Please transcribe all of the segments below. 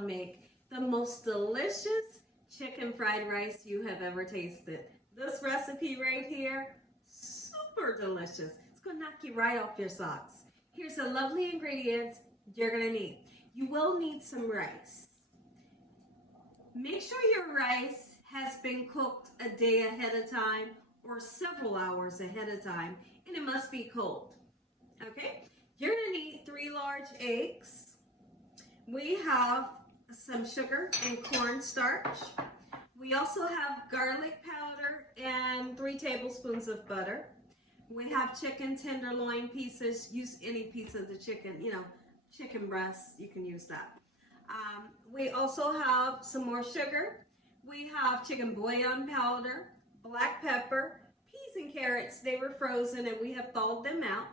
to make the most delicious chicken fried rice you have ever tasted. This recipe right here, super delicious. It's going to knock you right off your socks. Here's the lovely ingredients you're going to need. You will need some rice. Make sure your rice has been cooked a day ahead of time or several hours ahead of time, and it must be cold. Okay? You're going to need 3 large eggs. We have some sugar and cornstarch. We also have garlic powder and 3 tablespoons of butter. We have chicken tenderloin pieces. Use any piece of the chicken, chicken breast, you can use that. We also have some more sugar. We have chicken bouillon powder, black pepper, peas and carrots. They were frozen and we have thawed them out.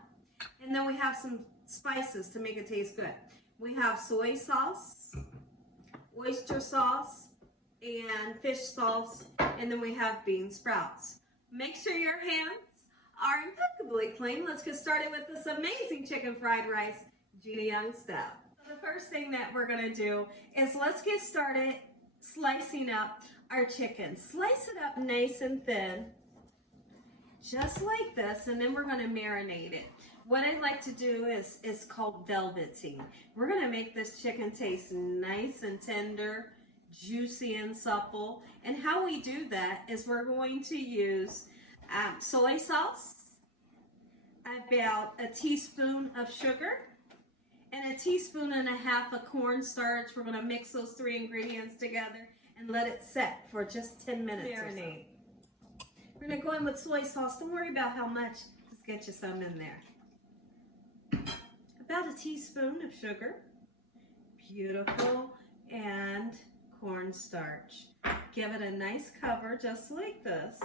And then we have some spices to make it taste good. We have soy sauce, oyster sauce, and fish sauce, and then we have bean sprouts. Make sure your hands are impeccably clean. Let's get started with this amazing chicken fried rice, Gina Young style. So the first thing that we're gonna do is let's get started slicing up our chicken. Slice it up nice and thin, just like this, and then we're gonna marinate it. What I like to do is called velveting. We're gonna make this chicken taste nice and tender, juicy and supple. And how we do that is we're going to use soy sauce, about a teaspoon of sugar, and a teaspoon and a half of cornstarch. We're gonna mix those 3 ingredients together and let it set for just 10 minutes. Marinate. We're gonna go in with soy sauce. Don't worry about how much, just get you some in there. About a teaspoon of sugar, beautiful, and cornstarch. Give it a nice cover just like this.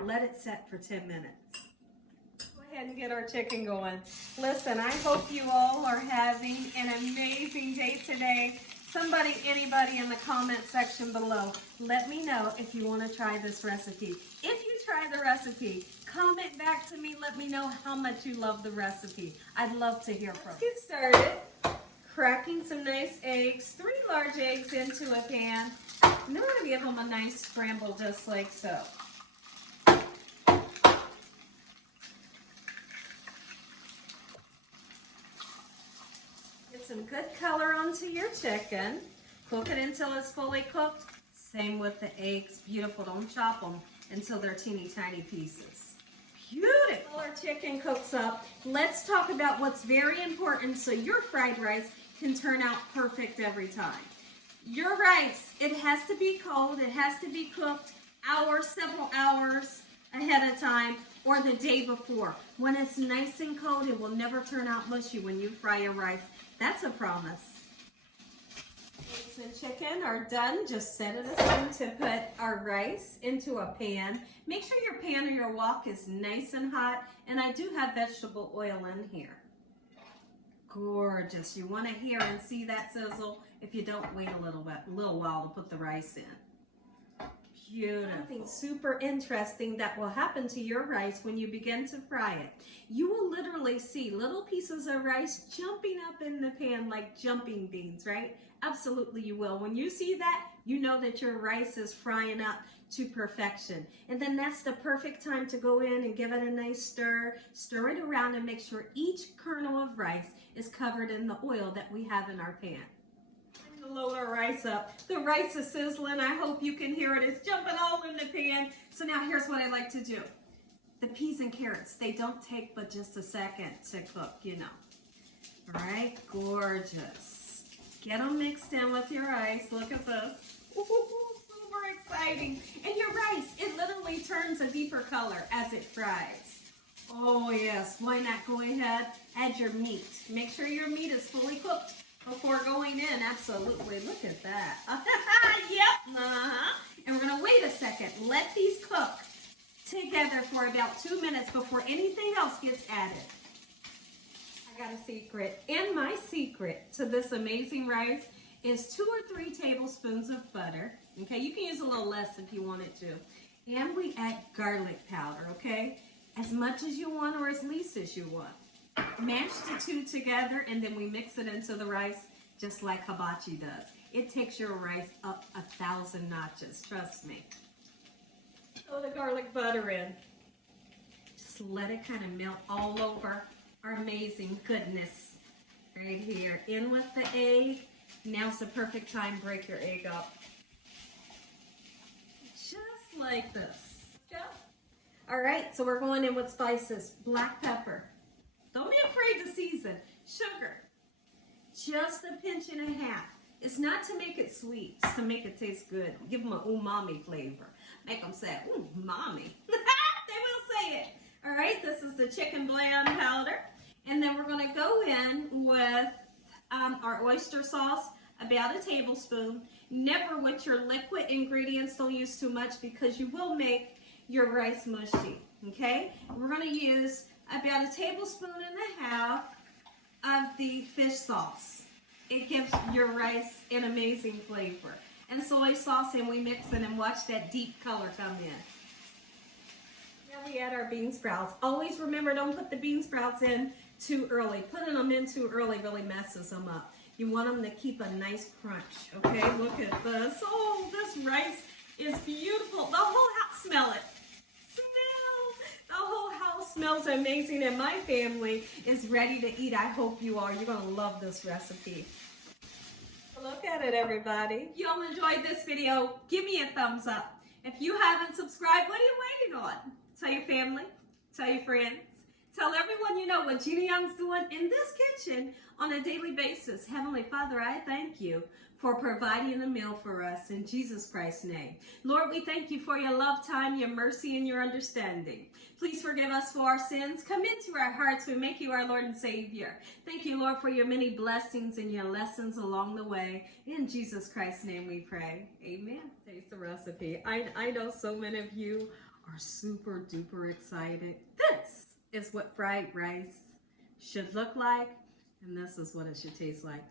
Let it set for 10 minutes. Go ahead and get our chicken going. Listen, I hope you all are having an amazing day today. Somebody, anybody in the comment section below, let me know if you want to try this recipe. If you try the recipe, comment back to me. Let me know how much you love the recipe. I'd love to hear from you. Let's get started. Cracking some nice eggs, 3 large eggs into a pan. And then we're going to give them a nice scramble just like so. Get some good color onto your chicken. Cook it until it's fully cooked. Same with the eggs. Beautiful. Don't chop them until they're teeny tiny pieces. Beautiful. While our chicken cooks up, let's talk about what's very important so your fried rice can turn out perfect every time. Your rice, it has to be cold. It has to be cooked several hours ahead of time or the day before. When it's nice and cold, it will never turn out mushy when you fry your rice. That's a promise. Eggs and chicken are done. Just set it aside to put our rice into a pan. Make sure your pan or your wok is nice and hot. And I do have vegetable oil in here. Gorgeous. You want to hear and see that sizzle. If you don't, wait a little while to put the rice in. Beautiful. Something super interesting that will happen to your rice when you begin to fry it. You will literally see little pieces of rice jumping up in the pan like jumping beans, right? Absolutely you will. When you see that, you know that your rice is frying up to perfection. And then that's the perfect time to go in and give it a nice stir. Stir it around and make sure each kernel of rice is covered in the oil that we have in our pan. To load our rice up. The rice is sizzling. I hope you can hear it. It's jumping all in the pan. So now here's what I like to do. The peas and carrots, they don't take but just a second to cook, All right, gorgeous. Get them mixed in with your rice. Look at this. Ooh, super exciting. And your rice, it literally turns a deeper color as it fries. Oh yes, why not go ahead, add your meat. Make sure your meat is fully cooked before going in. Absolutely, look at that. Yep, And we're gonna wait a second. Let these cook together for about 2 minutes before anything else gets added. I got a secret. And my secret to this amazing rice is 2 or 3 tablespoons of butter. Okay, you can use a little less if you wanted to. And we add garlic powder, okay? As much as you want or as least as you want. Mash the 2 together and then we mix it into the rice just like hibachi does. It takes your rice up 1,000 notches, trust me. Throw the garlic butter in. Just let it kind of melt all over our amazing goodness right here. In with the egg. Now's the perfect time. Break your egg up. Just like this. Go. All right, so we're going in with spices. Black pepper. Don't be afraid to season. Sugar. Just a pinch and a half. It's not to make it sweet, it's to make it taste good. Give them an umami flavor. Make them say, ooh, mommy. They will say it. All right, this is the chicken bland powder. And then we're going to go in with our oyster sauce, about a tablespoon. Never with your liquid ingredients, don't use too much because you will make your rice mushy, okay? We're going to use about a tablespoon and a half of the fish sauce. It gives your rice an amazing flavor. And soy sauce, and we mix it and watch that deep color come in. Now we add our bean sprouts. Always remember, don't put the bean sprouts in too early. Putting them in too early really messes them up. You want them to keep a nice crunch, okay? Look at this. Oh, this rice is beautiful. The whole house, smell it. Smell. The whole house smells amazing, and my family is ready to eat. I hope you are. You're going to love this recipe. Look at it, everybody. If y'all enjoyed this video, give me a thumbs up. If you haven't subscribed, what are you waiting on? Tell your family. Tell your friends. Tell everyone you know what Gina Young's doing in this kitchen on a daily basis. Heavenly Father, I thank you for providing a meal for us in Jesus Christ's name. Lord, we thank you for your love, time, your mercy, and your understanding. Please forgive us for our sins. Come into our hearts. We make you our Lord and Savior. Thank you, Lord, for your many blessings and your lessons along the way. In Jesus Christ's name we pray. Amen. Taste the recipe. I know so many of you are super duper excited. This is what fried rice should look like, and this is what it should taste like.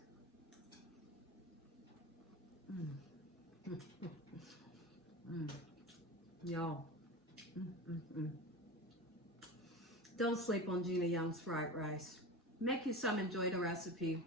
Y'all, don't sleep on Gina Young's fried rice. Make you some, enjoy the recipe.